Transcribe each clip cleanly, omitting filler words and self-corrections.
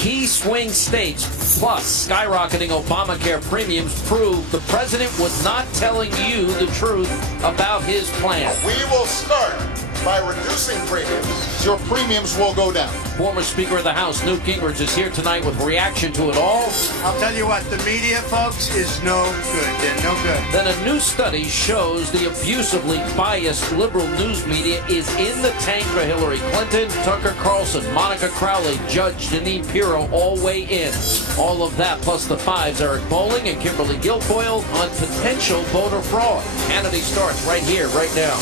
key swing states, plus skyrocketing Obamacare premiums prove the president was not telling you the truth about his plan. We will start by reducing premiums. Your premiums will go down. Former Speaker of the House, Newt Gingrich, is here tonight with reaction to it all. I'll tell you what, the media, folks, is no good. They're no good. Then a new study shows the abusively biased liberal news media is in the tank for Hillary Clinton. Tucker Carlson, Monica Crowley, Judge Janine Pirro all weigh in. All of that plus the fives, Eric Bolling and Kimberly Guilfoyle on potential voter fraud. Hannity starts right here, right now.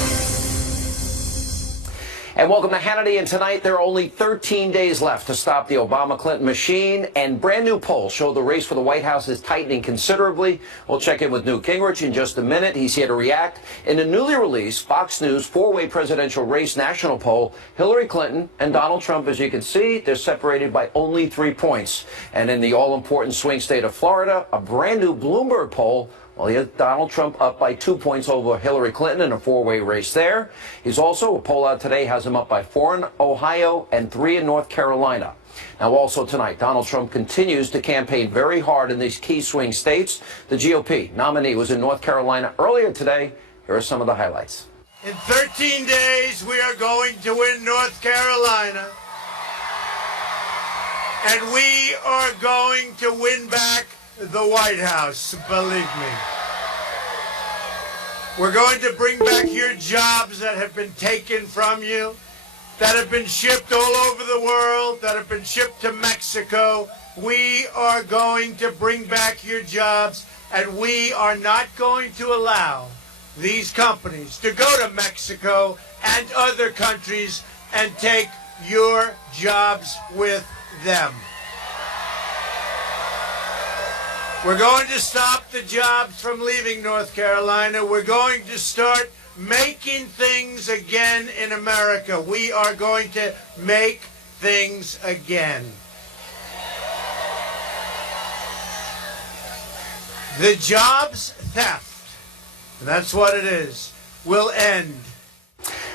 And welcome to Hannity. And tonight, there are only 13 days left to stop the Obama-Clinton machine. And brand new polls show the race for the White House is tightening considerably. We'll check in with Newt Gingrich in just a minute. He's here to react. In a newly released Fox News four-way presidential race national poll, Hillary Clinton and Donald Trump, as you can see, they're separated by only 3 points. And in the all-important swing state of Florida, a brand new Bloomberg poll, well, he has Donald Trump up by 2 points over Hillary Clinton in a four-way race there. He's also, a poll out today has him up by 4 in Ohio and 3 in North Carolina. Now, also tonight, Donald Trump continues to campaign very hard in these key swing states. The GOP nominee was in North Carolina earlier today. Here are some of the highlights. In 13 days, we are going to win North Carolina. And we are going to win back the White House, believe me. We're going to bring back your jobs that have been taken from you, that have been shipped all over the world, that have been shipped to Mexico. We are going to bring back your jobs, and we are not going to allow these companies to go to Mexico and other countries and take your jobs with them. We're going to stop the jobs from leaving North Carolina. We're going to start making things again in America. We are going to make things again. The jobs theft, and that's what it is, will end.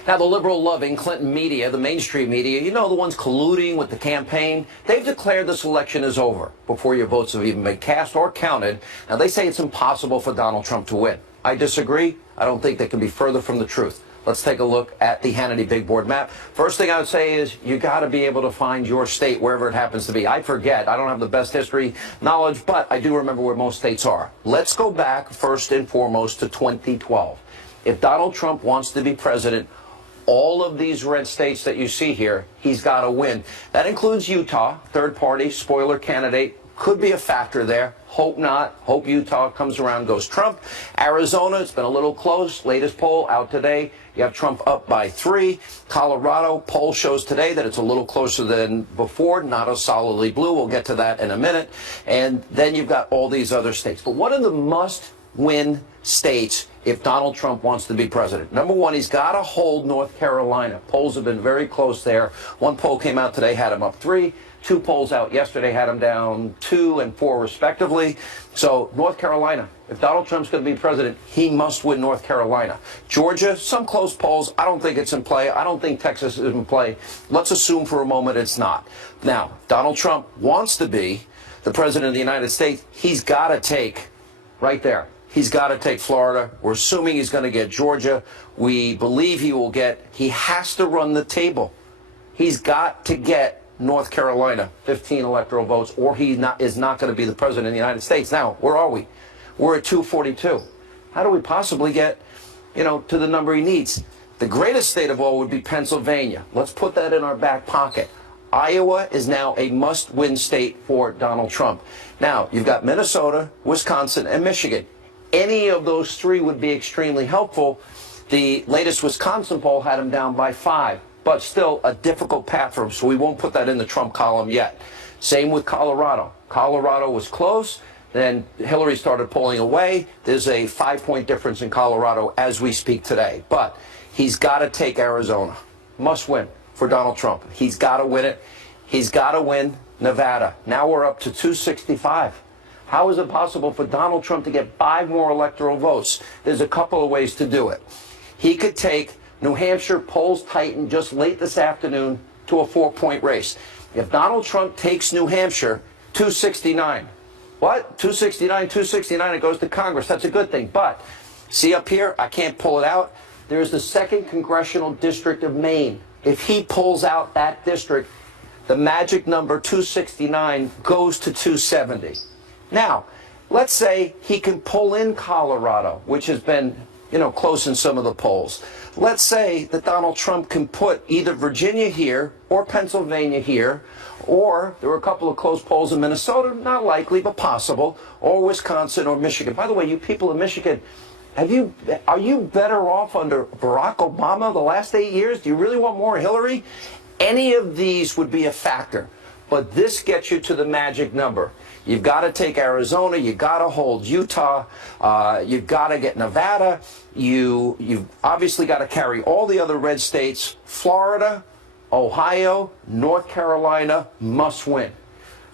Now, the liberal-loving Clinton media, the mainstream media, you know, the ones colluding with the campaign, they've declared this election is over before your votes have even been cast or counted. Now, they say it's impossible for Donald Trump to win. I disagree. I don't think they can be further from the truth. Let's take a look at the Hannity big board map. First thing I would say is you got to be able to find your state wherever it happens to be. I forget. I don't have the best history knowledge, but I do remember where most states are. Let's go back first and foremost to 2012. If Donald Trump wants to be president, all of these red states that you see here, he's got to win. That includes Utah, third party, spoiler candidate. Could be a factor there. Hope not. Hope Utah comes around, goes Trump. Arizona, it's been a little close. Latest poll out today, you have Trump up by 3. Colorado, poll shows today that it's a little closer than before, not as solidly blue. We'll get to that in a minute. And then you've got all these other states. But what are the must-win states if Donald Trump wants to be president? Number one, he's got to hold North Carolina. Polls have been very close there. One poll came out today, had him up 3. 2 polls out yesterday had him down 2 and 4 respectively. So North Carolina, if Donald Trump's going to be president, he must win North Carolina. Georgia, some close polls. I don't think it's in play. I don't think Texas is in play. Let's assume for a moment it's not. Now, Donald Trump wants to be the president of the United States. He's got to take, right there, he's got to take Florida. We're assuming he's going to get Georgia. We believe he has to run the table. He's got to get North Carolina 15 electoral votes, or he is not going to be the president of the United States. Now, where are we? We're at 242. How do we possibly get, to the number he needs? The greatest state of all would be Pennsylvania. Let's put that in our back pocket. Iowa is now a must-win state for Donald Trump. Now, you've got Minnesota, Wisconsin, and Michigan. Any of those 3 would be extremely helpful. The latest Wisconsin poll had him down by 5, but still a difficult path for him, so we won't put that in the Trump column yet. Same with Colorado. Colorado was close. Then Hillary started pulling away. There's a 5-point difference in Colorado as we speak today. But he's got to take Arizona. Must win for Donald Trump. He's got to win it. He's got to win Nevada. Now we're up to 265. How is it possible for Donald Trump to get 5 more electoral votes? There's a couple of ways to do it. He could take New Hampshire, polls tightened just late this afternoon to a 4-point race. If Donald Trump takes New Hampshire, 269. What? 269, 269, it goes to Congress. That's a good thing. But see up here, I can't pull it out. There's the 2nd Congressional District of Maine. If he pulls out that district, the magic number 269 goes to 270. Now, let's say he can pull in Colorado, which has been, close in some of the polls. Let's say that Donald Trump can put either Virginia here or Pennsylvania here, or there were a couple of close polls in Minnesota, not likely, but possible, or Wisconsin or Michigan. By the way, you people in Michigan, are you better off under Barack Obama the last 8 years? Do you really want more Hillary? Any of these would be a factor, but this gets you to the magic number. You've got to take Arizona. You've got to hold Utah. You've got to get Nevada. You've obviously got to carry all the other red states. Florida, Ohio, North Carolina must win.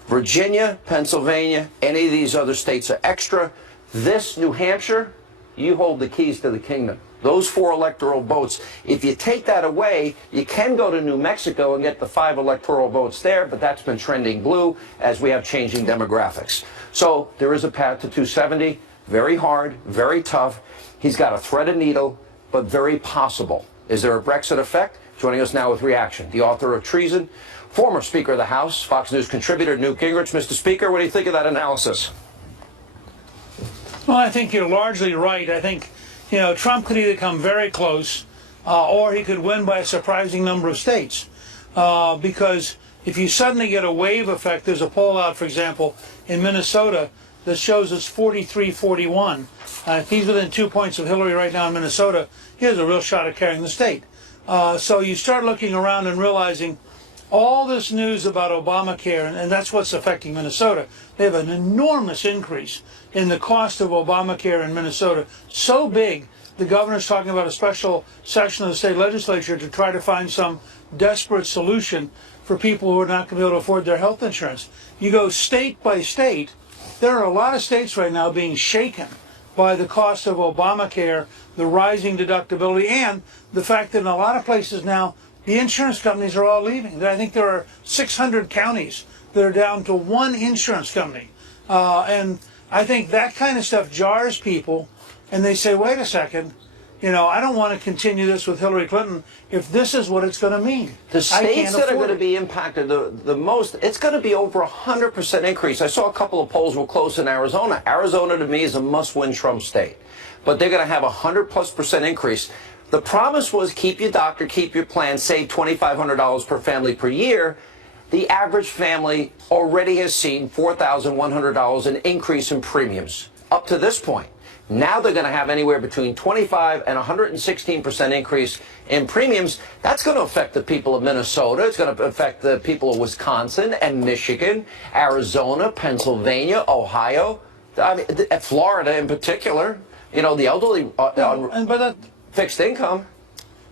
Virginia, Pennsylvania, any of these other states are extra. This, New Hampshire, you hold the keys to the kingdom. Those 4 electoral votes, if you take that away, you can go to New Mexico and get the 5 electoral votes there, but that's been trending blue as we have changing demographics. So there is a path to 270, very hard, very tough. He's got to thread a needle, but very possible. Is there a Brexit effect? Joining us now with reaction, the author of Treason, former Speaker of the House, Fox News contributor Newt Gingrich. Mr. Speaker, what do you think of that analysis? Well, I think you're largely right. I think, Trump could either come very close or he could win by a surprising number of states. Because if you suddenly get a wave effect, there's a poll out, for example, in Minnesota that shows it's 43-41. If he's within 2 points of Hillary right now in Minnesota, he has a real shot at carrying the state. So you start looking around and realizing all this news about Obamacare, and that's what's affecting Minnesota. They have an enormous increase in the cost of Obamacare in Minnesota. So big, the governor's talking about a special session of the state legislature to try to find some desperate solution for people who are not going to be able to afford their health insurance. You go state by state, there are a lot of states right now being shaken by the cost of Obamacare, the rising deductibility, and the fact that in a lot of places now, the insurance companies are all leaving. I think there are 600 counties that are down to one insurance company. And I think that kind of stuff jars people, and they say, wait a second, I don't want to continue this with Hillary Clinton if this is what it's going to mean. The states that are going to be impacted the most, it's going to be over 100% increase. I saw a couple of polls were close in Arizona. Arizona, to me, is a must-win Trump state. But they're going to have a 100+% increase. The promise was keep your doctor, keep your plan, save $2,500 per family per year. The average family already has seen $4,100 in increase in premiums up to this point. Now they're going to have anywhere between 25 and 116% increase in premiums. That's going to affect the people of Minnesota. It's going to affect the people of Wisconsin and Michigan, Arizona, Pennsylvania, Ohio, Florida in particular. The elderly fixed income.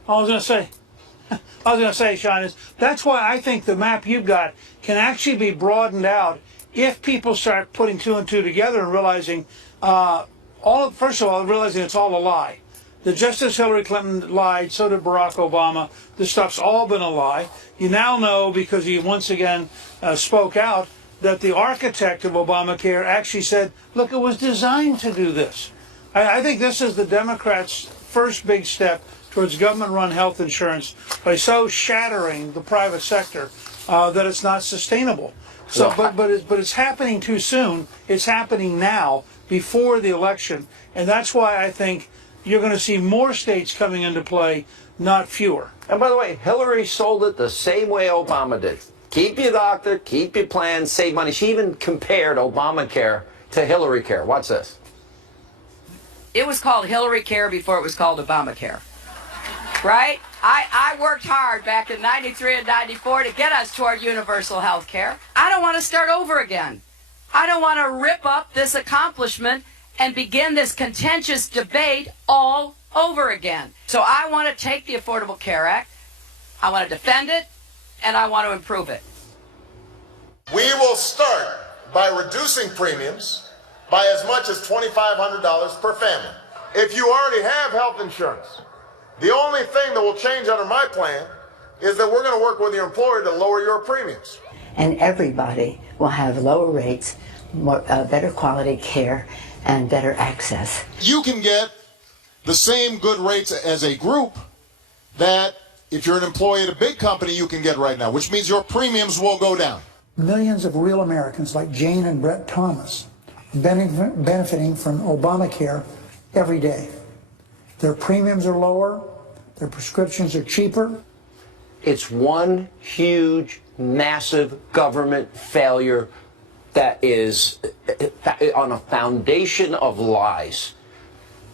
I was going to say, Sean, that's why I think the map you've got can actually be broadened out if people start putting 2 and 2 together and realizing, first of all, realizing it's all a lie. That just as Hillary Clinton lied, so did Barack Obama. This stuff's all been a lie. You now know, because he once again spoke out, that the architect of Obamacare actually said, look, it was designed to do this. I think this is the Democrats' first big step towards government-run health insurance by so shattering the private sector that it's not sustainable. So, but it's happening too soon. It's happening now, before the election, and that's why I think you're going to see more states coming into play, not fewer. And by the way, Hillary sold it the same way Obama did. Keep your doctor, keep your plan, save money. She even compared Obamacare to Hillary Care. Watch this. It was called Hillary Care before it was called Obamacare. Right? I worked hard back in 93 and 94 to get us toward universal health care. I don't want to start over again. I don't want to rip up this accomplishment and begin this contentious debate all over again. So I want to take the Affordable Care Act, I want to defend it, and I want to improve it. We will start by reducing premiums by as much as $2,500 per family. If you already have health insurance, the only thing that will change under my plan is that we're going to work with your employer to lower your premiums. and everybody will have lower rates, more, better quality care, and better access. You can get the same good rates as a group that if you're an employee at a big company you can get right now, which means your premiums will go down. Millions of real Americans like Jane and Brett Thomas benefiting from Obamacare every day. Their premiums are lower, their prescriptions are cheaper. It's one huge, massive government failure that is on a foundation of lies,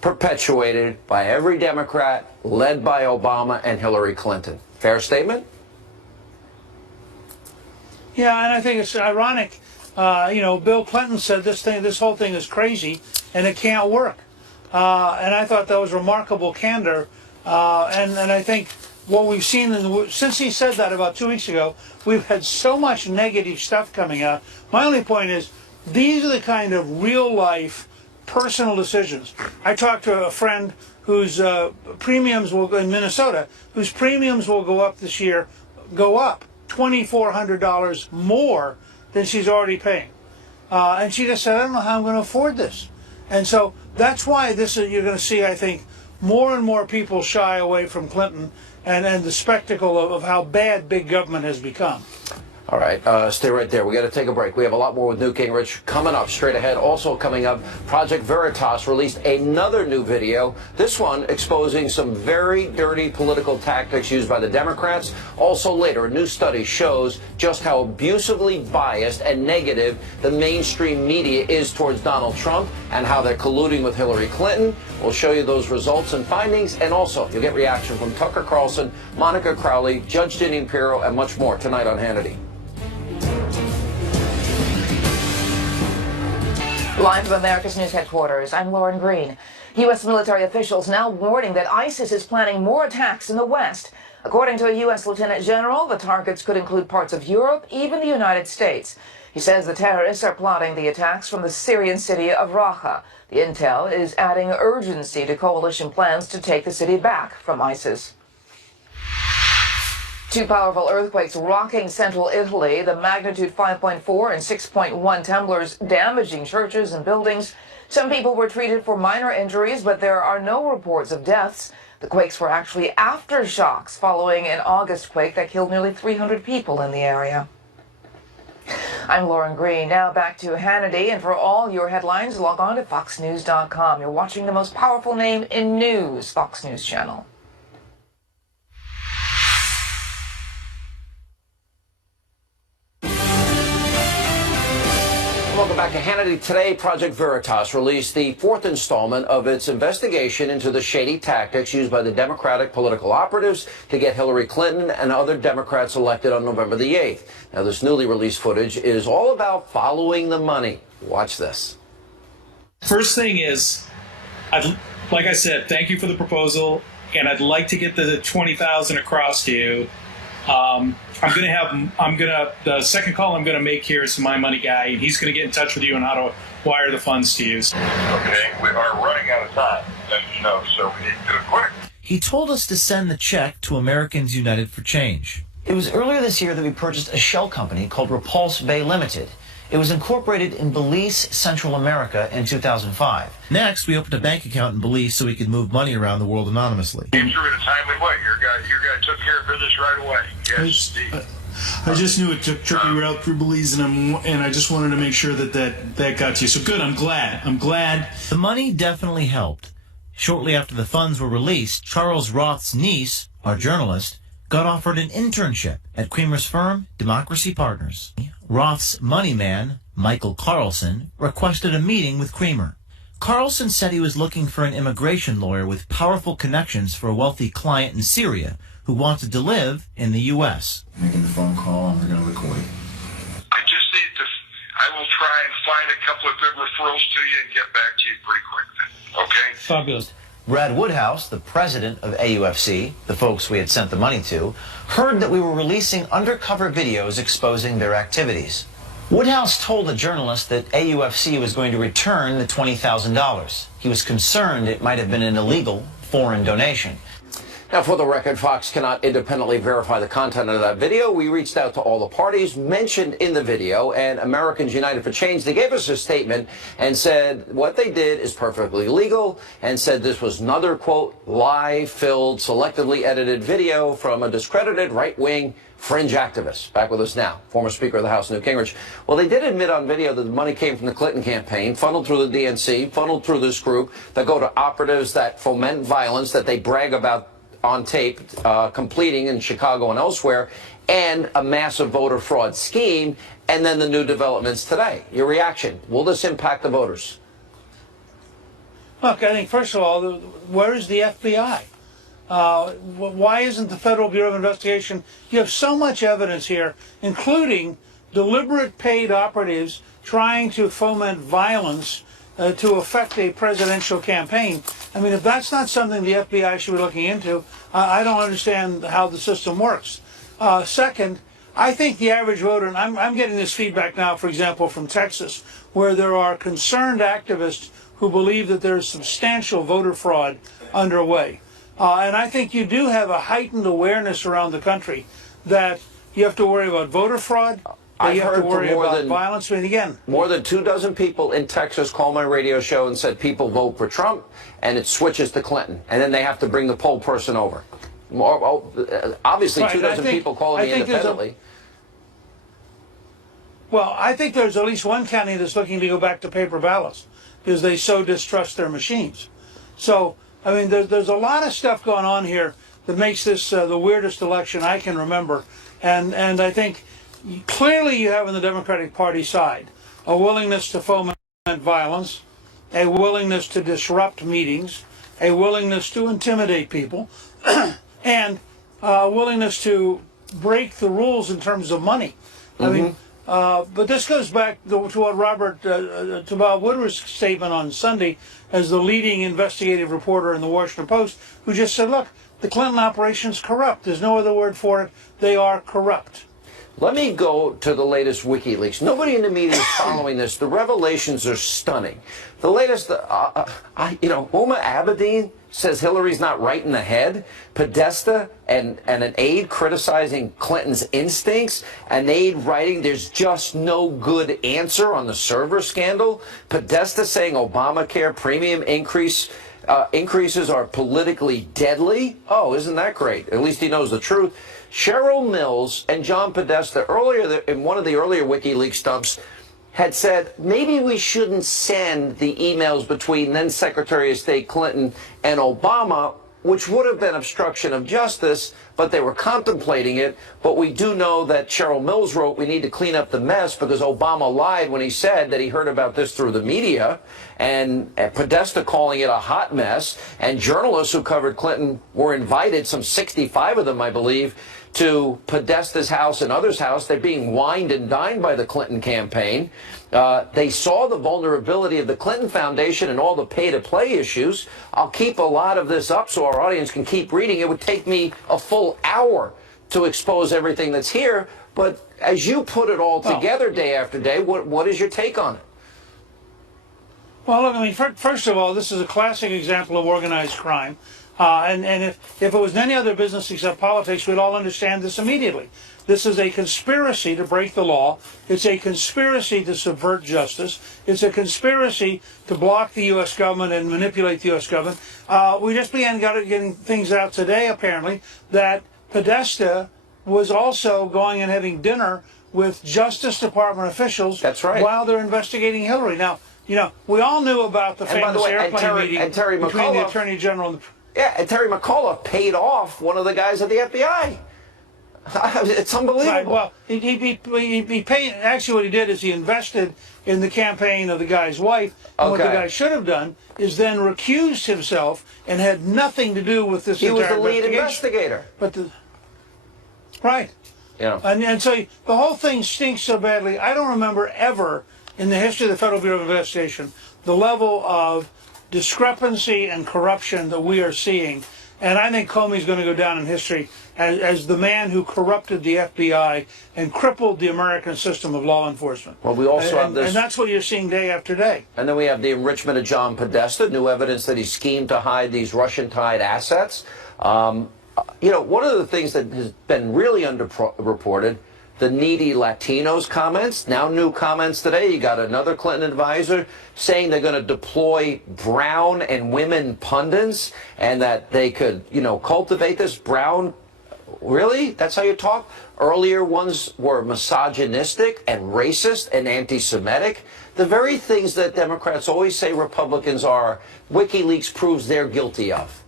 perpetuated by every Democrat, led by Obama and Hillary Clinton. Fair statement? Yeah, and I think it's ironic. Bill Clinton said this whole thing is crazy and it can't work. And I thought that was remarkable candor. And I think what we've seen since he said that about 2 weeks ago, we've had so much negative stuff coming out. My only point is, these are the kind of real life personal decisions. I talked to a friend whose premiums will go in Minnesota, whose premiums will go up this year, go up $2,400 more than she's already paying. And she just said, I don't know how I'm going to afford this. And so that's why you're going to see, I think, more and more people shy away from Clinton and the spectacle of how bad big government has become. All right, stay right there. We got to take a break. We have a lot more with Newt Gingrich coming up straight ahead. Also coming up, Project Veritas released another new video, this one exposing some very dirty political tactics used by the Democrats. Also later, a new study shows just how abusively biased and negative the mainstream media is towards Donald Trump and how they're colluding with Hillary Clinton. We'll show you those results and findings, and also you'll get reaction from Tucker Carlson, Monica Crowley, Judge Jeanine Pirro, and much more tonight on Hannity. Live from America's News Headquarters, I'm Lauren Green. U.S. military officials now warning that ISIS is planning more attacks in the West. According to a U.S. Lieutenant General, the targets could include parts of Europe, even the United States. He says the terrorists are plotting the attacks from the Syrian city of Raqqa. The intel is adding urgency to coalition plans to take the city back from ISIS. Two powerful earthquakes rocking central Italy, the magnitude 5.4 and 6.1 tremors damaging churches and buildings. Some people were treated for minor injuries, but there are no reports of deaths. The quakes were actually aftershocks following an August quake that killed nearly 300 people in the area. I'm Lauren Green. Now back to Hannity, and for all your headlines, log on to foxnews.com. You're watching the most powerful name in news, Fox News Channel. Welcome back to Hannity. Today, Project Veritas released the fourth installment of its investigation into the shady tactics used by the Democratic political operatives to get Hillary Clinton and other Democrats elected on November the 8th. Now, this newly released footage is all about following the money. Watch this. First thing is, like I said, thank you for the proposal, and I'd like to get the $20,000 across to you. The second call I'm gonna make here is to my money guy, and he's gonna get in touch with you on how to wire the funds to you. Okay, we are running out of time, as you know, so we need to do it quick. He told us to send the check to Americans United for Change. It was earlier this year that we purchased a shell company called Repulse Bay Limited. It was incorporated in Belize, Central America in 2005. Next, we opened a bank account in Belize so we could move money around the world anonymously. Came through in a timely way. Your guy took care of business right away. Yes, indeed. I just knew it took tricky route through Belize, and I just wanted to make sure that got to you. So good, I'm glad. The money definitely helped. Shortly after the funds were released, Charles Roth's niece, our journalist, got offered an internship at Creamer's firm, Democracy Partners. Roth's money man, Michael Carlson, requested a meeting with Creamer. Carlson said he was looking for an immigration lawyer with powerful connections for a wealthy client in Syria who wanted to live in the U.S. Making the phone call, and we're going to record it. I will try and find a couple of good referrals to you and get back to you pretty quick then, okay? Fabulous. Brad Woodhouse, the president of AUFC, the folks we had sent the money to, heard that we were releasing undercover videos exposing their activities. Woodhouse told the journalist that AUFC was going to return the $20,000. He was concerned it might have been an illegal foreign donation. Now, for the record, Fox cannot independently verify the content of that video. We reached out to all the parties mentioned in the video, and Americans United for Change, they gave us a statement and said what they did is perfectly legal, and said this was another, quote, lie-filled, selectively edited video from a discredited right-wing fringe activist. Back with us now, former Speaker of the House, Newt Gingrich. Well, they did admit on video that the money came from the Clinton campaign, funneled through the DNC, funneled through this group that go to operatives that foment violence, that they brag about on tape, completing in Chicago and elsewhere, and a massive voter fraud scheme, and then the new developments today. Your reaction? Will this impact the voters? Look, I think, first of all, where is the FBI? Why isn't the Federal Bureau of Investigation? You have so much evidence here, including deliberate paid operatives trying to foment violence to affect a presidential campaign. I mean, if that's not something the FBI should be looking into, I don't understand how the system works. Second, I think the average voter, and I'm getting this feedback now, for example, from Texas, where there are concerned activists who believe that there's substantial voter fraud underway. And I think you do have a heightened awareness around the country that you have to worry about voter fraud. I've you have heard to worry from more about than violence. I mean, again, more than 24 people in Texas called my radio show and said people vote for Trump, and it switches to Clinton, and then they have to bring the poll person over. Obviously, right, 24 people calling me independently. Well, I think there's at least one county that's looking to go back to paper ballots because they so distrust their machines. So, I mean, there's a lot of stuff going on here that makes this the weirdest election I can remember, and I think. Clearly you have on the Democratic Party side a willingness to foment violence, a willingness to disrupt meetings, a willingness to intimidate people, and a willingness to break the rules in terms of money. I mean, but this goes back to what to Bob Woodward's statement on Sunday as the leading investigative reporter in the Washington Post, who just said, look, the Clinton operation's corrupt. There's no other word for it. They are corrupt. Let me go to the latest WikiLeaks. Nobody in the media is following this. The revelations are stunning. The latest, Uma Abedin says Hillary's not right in the head. Podesta and an aide criticizing Clinton's instincts. An aide writing there's just no good answer on the server scandal. Podesta saying Obamacare premium increases are politically deadly. Oh, isn't that great? At least he knows the truth. Cheryl Mills and John Podesta earlier in one of the earlier WikiLeaks dumps had said maybe we shouldn't send the emails between then Secretary of State Clinton and Obama, which would have been obstruction of justice, but they were contemplating it. But we do know that Cheryl Mills wrote we need to clean up the mess because Obama lied when he said that he heard about this through the media, and Podesta calling it a hot mess, and journalists who covered Clinton were invited, some 65 of them, I believe, to Podesta's house and others' house. They're being wined and dined by the Clinton campaign. They saw the vulnerability of the Clinton Foundation and all the pay-to-play issues. I'll keep a lot of this up so our audience can keep reading. It would take me a full hour to expose everything that's here. But as you put it all together day after day, what is your take on it? Well, look, I mean, first of all, this is a classic example of organized crime. And if it was any other business except politics, we'd all understand this immediately. This is a conspiracy to break the law. It's a conspiracy to subvert justice. It's a conspiracy to block the U.S. government and manipulate the U.S. government. We just began getting things out today, apparently, that Podesta was also going and having dinner with Justice Department officials. That's right. While they're investigating Hillary. Now, you know, we all knew about the famous airplane meeting between the Attorney General and the... Yeah, and Terry McAuliffe paid off one of the guys at the FBI. It's unbelievable. Right, well, he paid. Actually, what he did is he invested in the campaign of the guy's wife. And what the guy should have done is then recused himself and had nothing to do with this. He was the lead investigator. But right. Yeah. And so the whole thing stinks so badly. I don't remember ever in the history of the Federal Bureau of Investigation the level of discrepancy and corruption that we are seeing. And I think Comey's going to go down in history as the man who corrupted the FBI and crippled the American system of law enforcement. Well, we also have this... And that's what you're seeing day after day. And then we have the enrichment of John Podesta, new evidence that he schemed to hide these Russian-tied assets. You know, one of the things that has been really underreported, the needy Latinos comments, now new comments today. You got another Clinton advisor saying they're going to deploy brown and women pundits and that they could, you know, cultivate this brown. Really? That's how you talk? Earlier ones were misogynistic and racist and anti-Semitic. The very things that Democrats always say Republicans are, WikiLeaks proves they're guilty of.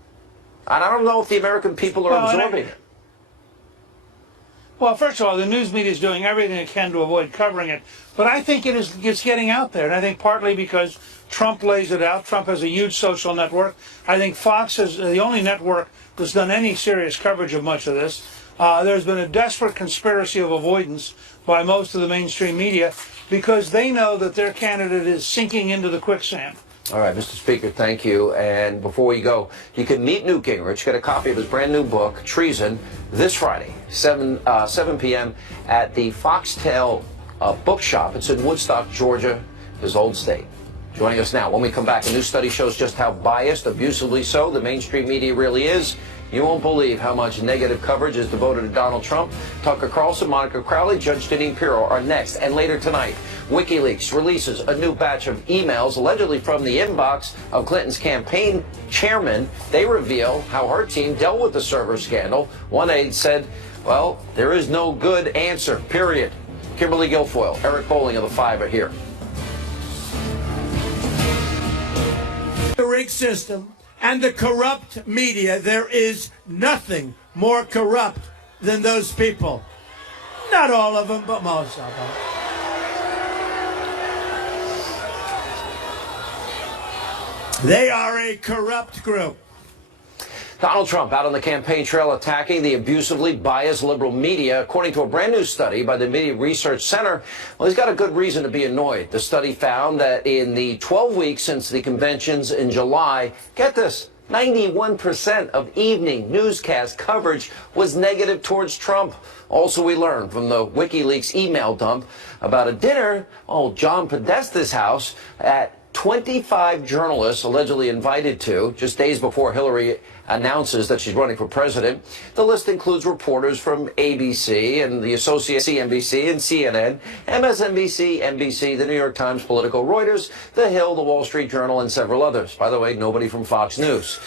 And I don't know if the American people are absorbing it. Well, first of all, the news media is doing everything it can to avoid covering it. But I think it's getting out there. And I think partly because Trump lays it out. Trump has a huge social network. I think Fox is the only network that's done any serious coverage of much of this. There's been a desperate conspiracy of avoidance by most of the mainstream media because they know that their candidate is sinking into the quicksand. All right, Mr. Speaker, thank you. And before we go, you can meet Newt Gingrich, get a copy of his brand new book, Treason, this Friday, 7 p.m. at the Foxtail Bookshop. It's in Woodstock, Georgia, his old state. Joining us now, when we come back, a new study shows just how biased, abusively so, the mainstream media really is. You won't believe how much negative coverage is devoted to Donald Trump. Tucker Carlson, Monica Crowley, Judge Jeanine Pirro are next. And later tonight, WikiLeaks releases a new batch of emails allegedly from the inbox of Clinton's campaign chairman. They reveal how her team dealt with the server scandal. One aide said, well, there is no good answer, period. Kimberly Guilfoyle, Eric Bolling of The Five are here. The rigged system and the corrupt media, there is nothing more corrupt than those people. Not all of them, but most of them. They are a corrupt group. Donald Trump out on the campaign trail attacking the abusively biased liberal media. According to a brand new study by the Media Research Center, well, he's got a good reason to be annoyed. The study found that in the 12 weeks since the conventions in July, get this, 91% of evening newscast coverage was negative towards Trump. Also, we learned from the WikiLeaks email dump about a dinner, John Podesta's house, at 25 journalists allegedly invited to, just days before Hillary announces that she's running for president. The list includes reporters from ABC and the Associated CNBC and CNN, MSNBC, NBC, the New York Times, Politico, Reuters, The Hill, the Wall Street Journal, and several others. By the way, nobody from Fox News.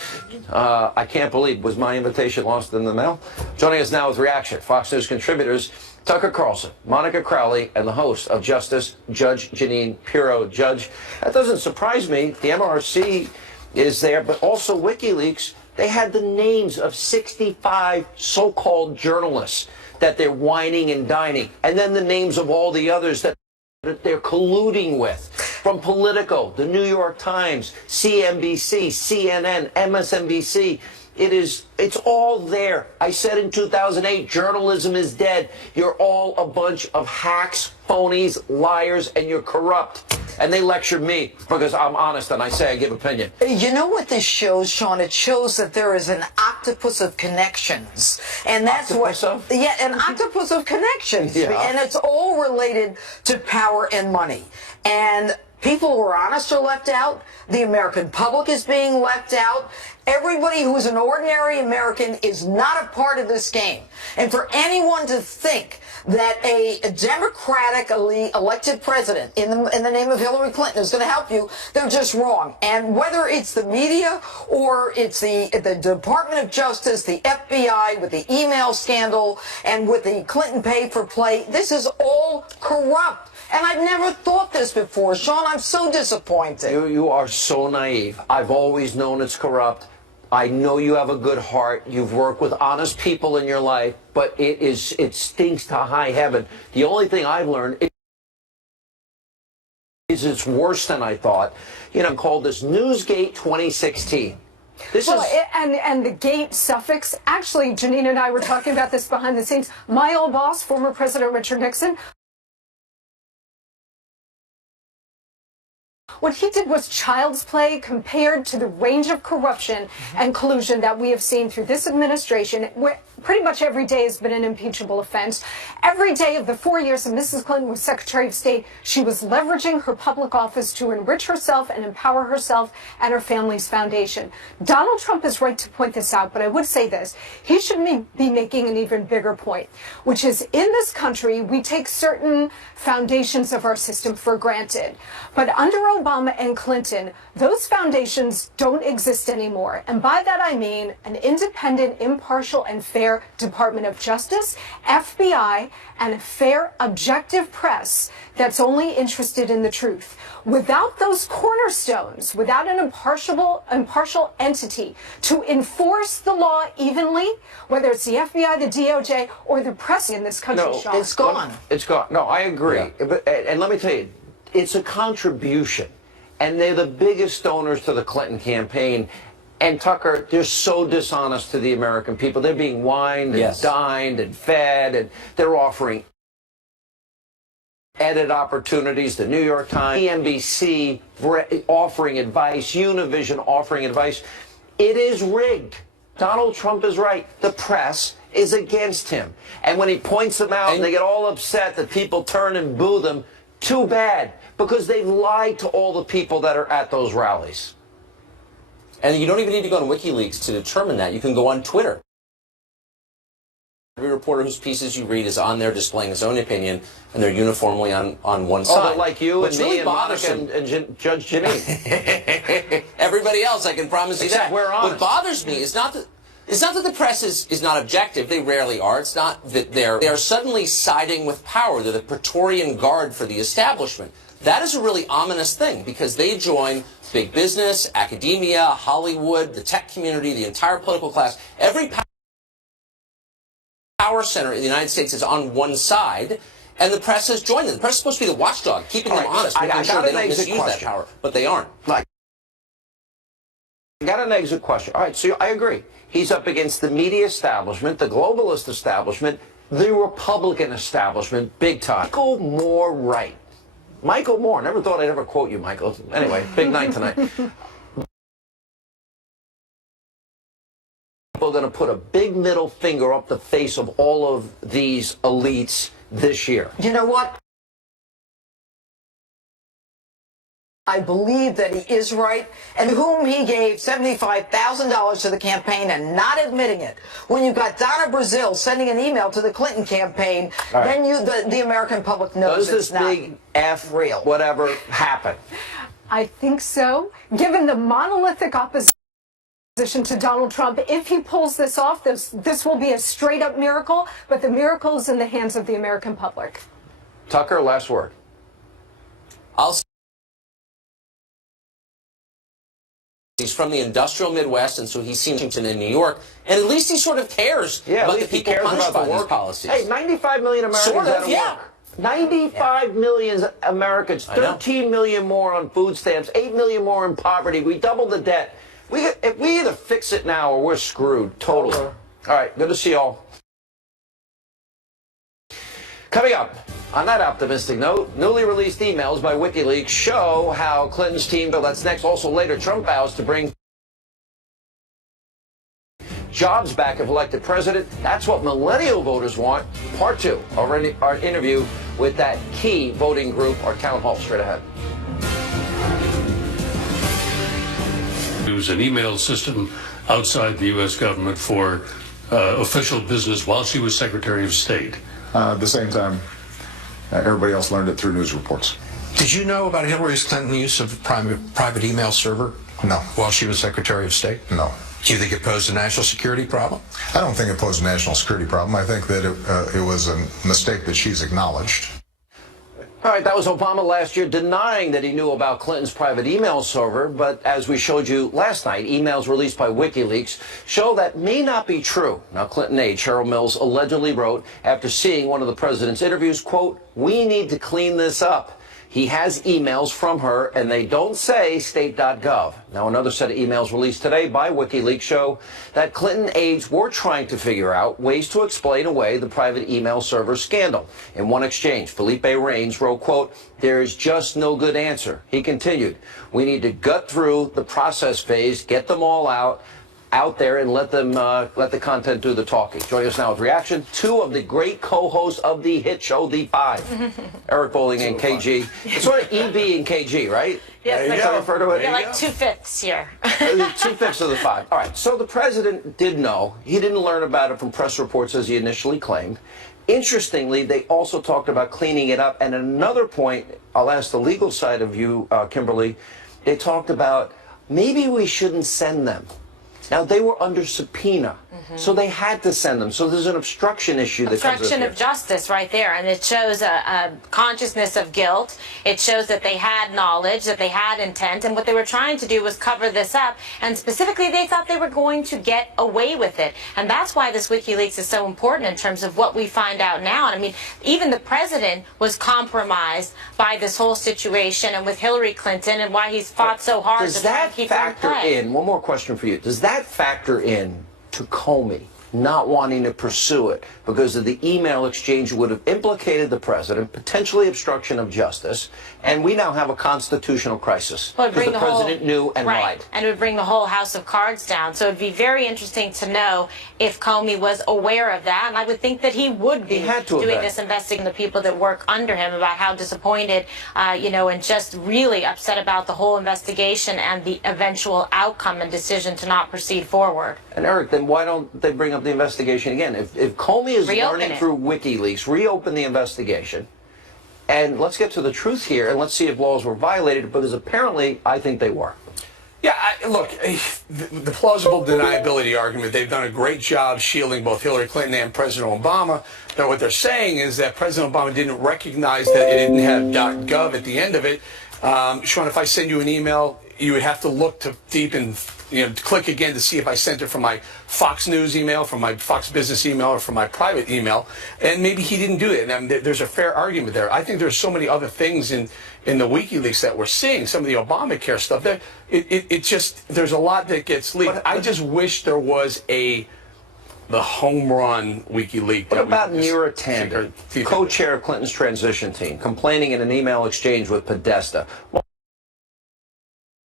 I can't believe, was my invitation lost in the mail? Joining us now with reaction, Fox News contributors Tucker Carlson, Monica Crowley, and the host of Justice Judge Jeanine Pirro. Judge, that doesn't surprise me. The MRC is there, but also WikiLeaks. They had the names of 65 so-called journalists that they're whining and dining, and then the names of all the others that they're colluding with. From Politico, the New York Times, CNBC, CNN, MSNBC. It's all there. I said in 2008, journalism is dead. You're all a bunch of hacks, phonies, liars, and you're corrupt. And they lecture me because I'm honest and I say I give opinion. You know what this shows, Sean? It shows that there is an octopus of connections. And that's an octopus of connections. Yeah. And it's all related to power and money. And people who are honest are left out. The American public is being left out. Everybody who is an ordinary American is not a part of this game. And for anyone to think that a democratically elected president in the name of Hillary Clinton is going to help you, they're just wrong. And whether it's the media or it's the Department of Justice, the FBI with the email scandal and with the Clinton pay-for-play, this is all corrupt. And I've never thought this before. Sean, I'm so disappointed. You are so naive. I've always known it's corrupt. I know you have a good heart. You've worked with honest people in your life, but it stinks to high heaven. The only thing I've learned is it's worse than I thought. You know, called this Newsgate 2016. And the gate suffix, actually, Jeanine and I were talking about this behind the scenes. My old boss, former President Richard Nixon, what he did was child's play compared to the range of corruption and collusion that we have seen through this administration, pretty much every day has been an impeachable offense. Every day of the 4 years that Mrs. Clinton was Secretary of State, she was leveraging her public office to enrich herself and empower herself and her family's foundation. Donald Trump is right to point this out, but I would say this. He should be making an even bigger point, which is in this country, we take certain foundations of our system for granted. But under Obama and Clinton, those foundations don't exist anymore. And by that I mean an independent, impartial, and fair Department of Justice, FBI, and a fair, objective press that's only interested in the truth. Without those cornerstones, without an impartial entity to enforce the law evenly, whether it's the FBI, the DOJ, or the press in this country, No, Sean. It's gone. It's gone. No, I agree. Yeah. And let me tell you, it's a contribution. And they're the biggest donors to the Clinton campaign. And Tucker, they're so dishonest to the American people. They're being wined and dined and fed, and they're offering edit opportunities, the New York Times, NBC offering advice, Univision offering advice. It is rigged. Donald Trump is right. The press is against him. And when he points them out and they get all upset that people turn and boo them, too bad, because they've lied to all the people that are at those rallies. And you don't even need to go to WikiLeaks to determine that. You can go on Twitter. Every reporter whose pieces you read is on there displaying his own opinion, and they're uniformly on one side. Oh, like you What's and me really and Monica and Judge Janine. Everybody else, I can promise you Except that. we're honest. What bothers me is not that the press is not objective. They rarely are. It's not that they are suddenly siding with power. They're the Praetorian Guard for the establishment. That is a really ominous thing, because they join big business, academia, Hollywood, the tech community, the entire political class. Every power center in the United States is on one side, and the press has joined them. The press is supposed to be the watchdog, keeping them honest, making sure they don't misuse that power, but they aren't. I got an exit question. All right, so I agree. He's up against the media establishment, the globalist establishment, the Republican establishment, big time. Michael Moore right. Michael Moore. Never thought I'd ever quote you, Michael. Anyway, big night tonight. People are going to put a big middle finger up the face of all of these elites this year. You know what? I believe that he is right, and whom he gave $75,000 to the campaign and not admitting it. When you got Donna Brazile sending an email to the Clinton campaign, then the American public knows it's not big F real. Whatever happened. I think so. Given the monolithic opposition to Donald Trump, if he pulls this off, this will be a straight-up miracle, but the miracle is in the hands of the American public. Tucker, last word. He's from the industrial Midwest, and so he's seen Washington in New York, and at least he sort of cares about the people punished by these policies. Hey, 95 million Americans out of work. 95 million Americans, 13 million more on food stamps, 8 million more in poverty. We doubled the debt. If we either fix it now or we're screwed, totally. All right, good to see y'all. Coming up, on that optimistic note, newly released emails by WikiLeaks show how Clinton's team, that's next. Also later, Trump vows to bring jobs back if elected president. That's what millennial voters want. Part 2, our interview with that key voting group, our town hall, straight ahead. Use an email system outside the U.S. government for official business while she was Secretary of State. At the same time, everybody else learned it through news reports. Did you know about Hillary Clinton's use of private email server? No. While she was Secretary of State? No. Do you think it posed a national security problem? I don't think it posed a national security problem. I think that it was a mistake that she's acknowledged. All right, that was Obama last year denying that he knew about Clinton's private email server, but as we showed you last night, emails released by WikiLeaks show that may not be true. Now, Clinton aide Cheryl Mills allegedly wrote after seeing one of the president's interviews, quote, "We need to clean this up." He has emails from her, and they don't say state.gov. Now, another set of emails released today by WikiLeaks show that Clinton aides were trying to figure out ways to explain away the private email server scandal. In one exchange, Felipe Reigns wrote, quote, "There is just no good answer." He continued, "We need to gut through the process phase, get them all out. out there and let the content do the talking. Joining us now with reaction, two of the great co-hosts of the hit show, The Five, Eric Bolling and KG. It's sort of EB and KG, right? Yes, That's how you refer to it? You're like 2/5 here. 2/5 of the five. All right, so the president did know. He didn't learn about it from press reports as he initially claimed. Interestingly, they also talked about cleaning it up. And at another point, I'll ask the legal side of you, Kimberly, they talked about maybe we shouldn't send them. Now, they were under subpoena, so they had to send them. So there's an obstruction issue that comes up Obstruction here. of justice right there, and it shows a consciousness of guilt. It shows that they had knowledge, that they had intent, and what they were trying to do was cover this up, and specifically they thought they were going to get away with it. And that's why this WikiLeaks is so important in terms of what we find out now. And I mean, even the president was compromised by this whole situation, and with Hillary Clinton, and why he's fought so hard Does to try that to keep her in factor play. in, one more question for you, does that factor in to Comey not wanting to pursue it because of the email exchange would have implicated the president, potentially obstruction of justice, and we now have a constitutional crisis Well, it'd because bring the the whole- president knew and right. lied. And it would bring the whole house of cards down. So it'd be very interesting to know if Comey was aware of that. And I would think that he would be had to have doing been. this, investigating the people that work under him about how disappointed, and just really upset about the whole investigation and the eventual outcome and decision to not proceed forward. And Eric, then why don't they bring up the investigation again? If Comey is Reopen learning it. through WikiLeaks, reopen the investigation, and let's get to the truth here, and let's see if laws were violated, because apparently I think they were. Yeah, look, the plausible deniability argument, they've done a great job shielding both Hillary Clinton and President Obama. Now, what they're saying is that President Obama didn't recognize that it didn't have .gov at the end of it. Sean, if I send you an email, you would have to look to deep and click again to see if I sent it from my Fox News email, from my Fox Business email, or from my private email. And maybe he didn't do it. And there's a fair argument there. I think there's so many other things in the WikiLeaks that we're seeing, some of the Obamacare stuff, that it just, there's a lot that gets leaked. I just wish there was the home run WikiLeaks. What about Neera Tanden, co-chair of Clinton's transition team, complaining in an email exchange with Podesta?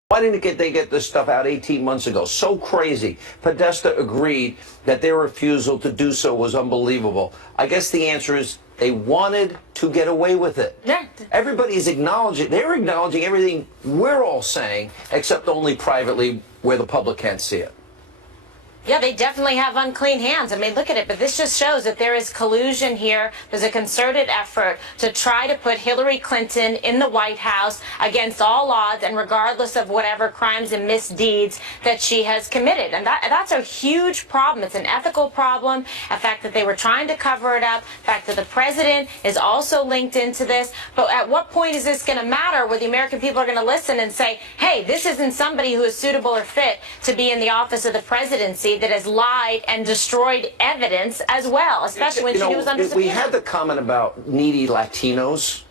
Why didn't they get this stuff out 18 months ago? So crazy. Podesta agreed that their refusal to do so was unbelievable. I guess the answer is they wanted to get away with it. Yeah. Everybody's acknowledging, they're acknowledging everything we're all saying, except only privately where the public can't see it. Yeah, they definitely have unclean hands. I mean, look at it. But this just shows that there is collusion here. There's a concerted effort to try to put Hillary Clinton in the White House against all odds and regardless of whatever crimes and misdeeds that she has committed. And that's a huge problem. It's an ethical problem. The fact that they were trying to cover it up. The fact that the president is also linked into this. But at what point is this going to matter where the American people are going to listen and say, hey, this isn't somebody who is suitable or fit to be in the office of the presidency, that has lied and destroyed evidence as well, especially when she was under subpoena. We had the comment about needy Latinos,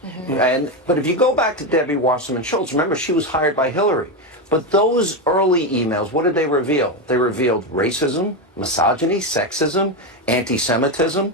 but if you go back to Debbie Wasserman Schultz, remember she was hired by Hillary. But those early emails, what did they reveal? They revealed racism, misogyny, sexism, anti-Semitism.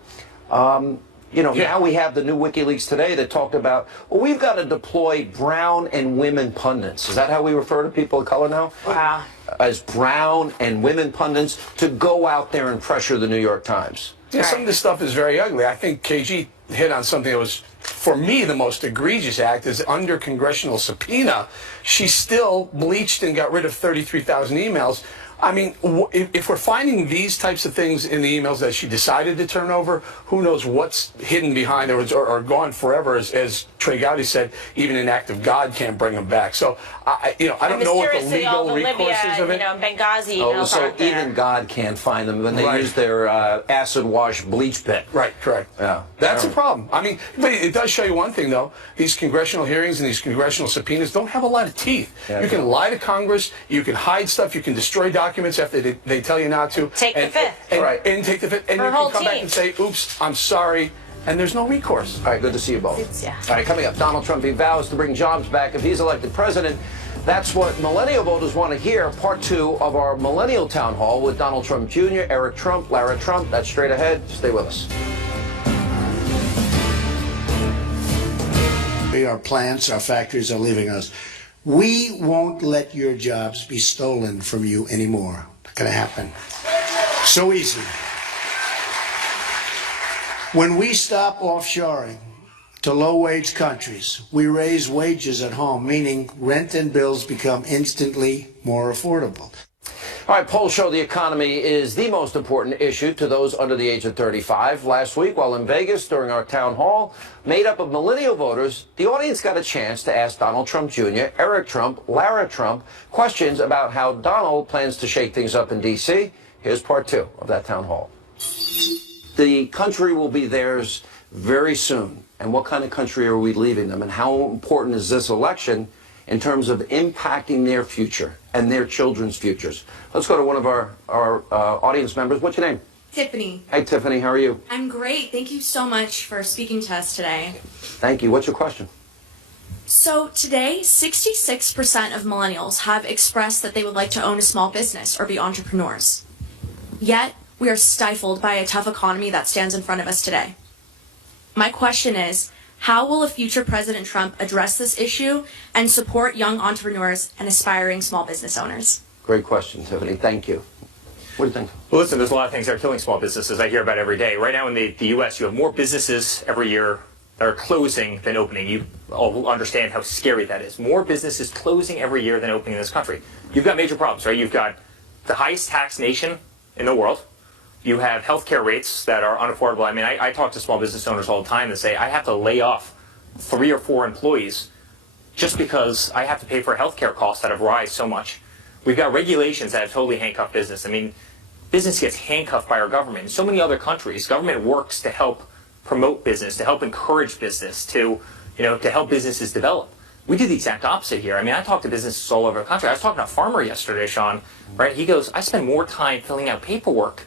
Now we have the new WikiLeaks today that talked about, well, we've got to deploy brown and women pundits. Is that how we refer to people of color now? Wow. As brown and women pundits to go out there and pressure the New York Times. Yeah, some of this stuff is very ugly. I think KG hit on something that was, for me, the most egregious act is under congressional subpoena. She still bleached and got rid of 33,000 emails. I mean, if we're finding these types of things in the emails that she decided to turn over, who knows what's hidden behind or gone forever, as Trey Gowdy said, even an act of God can't bring them back. So, I don't know what the legal recourses of it. Benghazi emails so aren't there. even God can't find them when they use their acid-wash bleach pen. Right, correct. Yeah, that's a problem. I mean, but it does show you one thing, though. These congressional hearings and these congressional subpoenas don't have a lot of teeth. Yeah, you can lie to Congress, you can hide stuff, you can destroy documents after they tell you not to. Take the fifth. And take the fifth. And you can come back and say, oops, I'm sorry. And there's no recourse. All right, good to see you both. All right, coming up, Donald Trump, he vows to bring jobs back if he's elected president. That's what millennial voters want to hear. Part 2 of our millennial town hall with Donald Trump Jr., Eric Trump, Lara Trump. That's straight ahead. Stay with us. Our plants, our factories are leaving us. We won't let your jobs be stolen from you anymore. going to happen. So easy. When we stop offshoring to low-wage countries, we raise wages at home, meaning rent and bills become instantly more affordable. All right, polls show the economy is the most important issue to those under the age of 35. Last week, while in Vegas during our town hall, made up of millennial voters, the audience got a chance to ask Donald Trump Jr., Eric Trump, Lara Trump, questions about how Donald plans to shake things up in D.C. Here's part 2 of that town hall. The country will be theirs very soon. And what kind of country are we leaving them? And how important is this election in terms of impacting their future and their children's futures? Let's go to one of our audience members. What's your name? Tiffany. Hey, Tiffany, how are you? I'm great. Thank you so much for speaking to us today. Thank you. What's your question? So today, 66% of millennials have expressed that they would like to own a small business or be entrepreneurs. Yet, we are stifled by a tough economy that stands in front of us today. My question is, how will a future President Trump address this issue and support young entrepreneurs and aspiring small business owners? Great question, Tiffany. Thank you. What do you think? Well, listen, there's a lot of things that are killing small businesses. I hear about every day. Right now in the U.S., you have more businesses every year that are closing than opening. You all understand how scary that is. More businesses closing every year than opening in this country. You've got major problems, right? You've got the highest tax nation in the world. You have healthcare rates that are unaffordable. I mean, I talk to small business owners all the time that say, I have to lay off 3 or 4 employees just because I have to pay for healthcare costs that have risen so much. We've got regulations that have totally handcuffed business. I mean, business gets handcuffed by our government. In so many other countries, government works to help promote business, to help encourage business, to help businesses develop. We do the exact opposite here. I mean, I talk to businesses all over the country. I was talking to a farmer yesterday, Sean, right? He goes, I spend more time filling out paperwork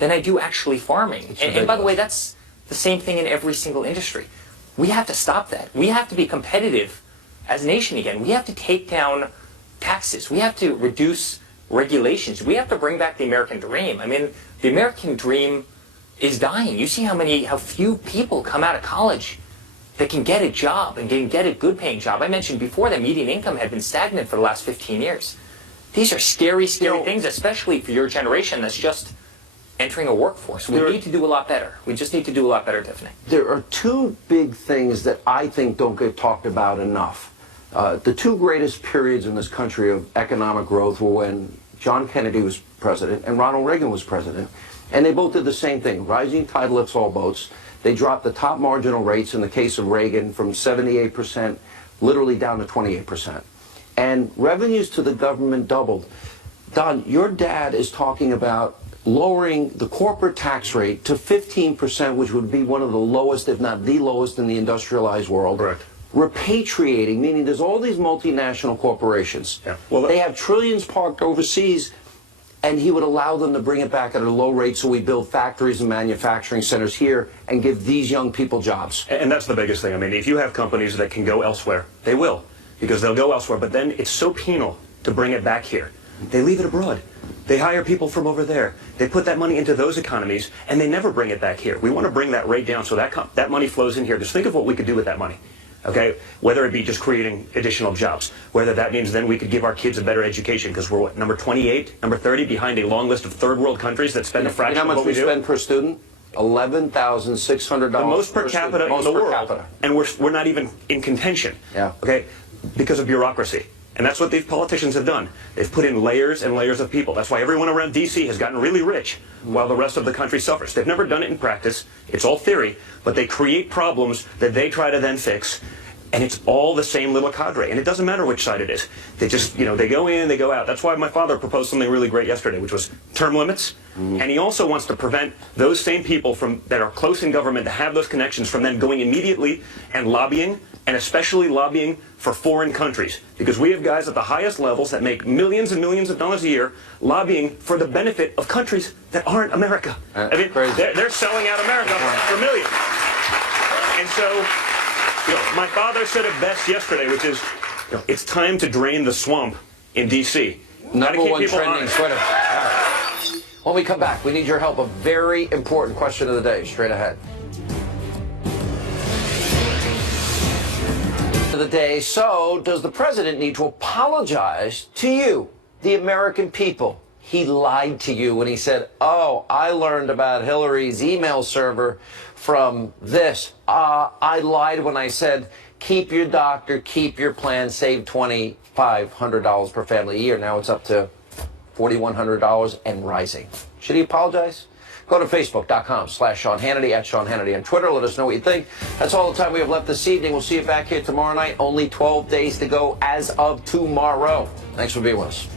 than I do actually farming. And by the way, that's the same thing in every single industry. We have to stop that. We have to be competitive as a nation again. We have to take down taxes. We have to reduce regulations. We have to bring back the American dream. I mean, the American dream is dying. You see how few people come out of college that can get a job and can get a good paying job. I mentioned before that median income had been stagnant for the last 15 years. These are scary, scary things, especially for your generation that's just entering a workforce. We need to do a lot better. We just need to do a lot better, Tiffany. There are 2 big things that I think don't get talked about enough. The 2 greatest periods in this country of economic growth were when John Kennedy was president and Ronald Reagan was president. And they both did the same thing. Rising tide lifts all boats. They dropped the top marginal rates in the case of Reagan from 78% literally down to 28%. And revenues to the government doubled. Don, your dad is talking about lowering the corporate tax rate to 15%, which would be one of the lowest, if not the lowest, in the industrialized world. Correct. Repatriating, meaning there's all these multinational corporations. Yeah. Well, they have trillions parked overseas, and he would allow them to bring it back at a low rate so we build factories and manufacturing centers here and give these young people jobs. And that's the biggest thing. I mean, if you have companies that can go elsewhere, they will, because they'll go elsewhere. But then it's so penal to bring it back here. They leave it abroad. They hire people from over there. They put that money into those economies, and they never bring it back here. We want to bring that rate down so that money flows in here. Just think of what we could do with that money, okay? Whether it be just creating additional jobs, whether that means then we could give our kids a better education, because we're, what, number 28, number 30 behind a long list of third world countries that spend a fraction of what we do? You know how much we spend per student? $11,600. The most per capita in the world. And we're not even in contention, okay, because of bureaucracy. And that's what these politicians have done. They've put in layers and layers of people. That's why everyone around D.C. has gotten really rich while the rest of the country suffers. They've never done it in practice. It's all theory. But they create problems that they try to then fix. And it's all the same little cadre. And it doesn't matter which side it is. They just, they go in, they go out. That's why my father proposed something really great yesterday, which was term limits. And he also wants to prevent those same people that are close in government, that have those connections, from then going immediately and lobbying, and especially lobbying for foreign countries. Because we have guys at the highest levels that make millions and millions of dollars a year lobbying for the benefit of countries that aren't America. I mean, they're selling out America for millions. And so, my father said it best yesterday, which is, it's time to drain the swamp in D.C. #1 trending Twitter. When we come back, we need your help. A very important question of the day, straight ahead. Of the day. So, does the president need to apologize to you, the American people? he lied to you when he said, oh, I learned about Hillary's email server from this. I lied when I said, keep your doctor, keep your plan, save $2,500 per family a year. Now it's up to $4,100 and rising. Should he apologize? Go to Facebook.com/Sean Hannity, at Sean Hannity on Twitter. Let us know what you think. That's all the time we have left this evening. We'll see you back here tomorrow night. Only 12 days to go as of tomorrow. Thanks for being with us.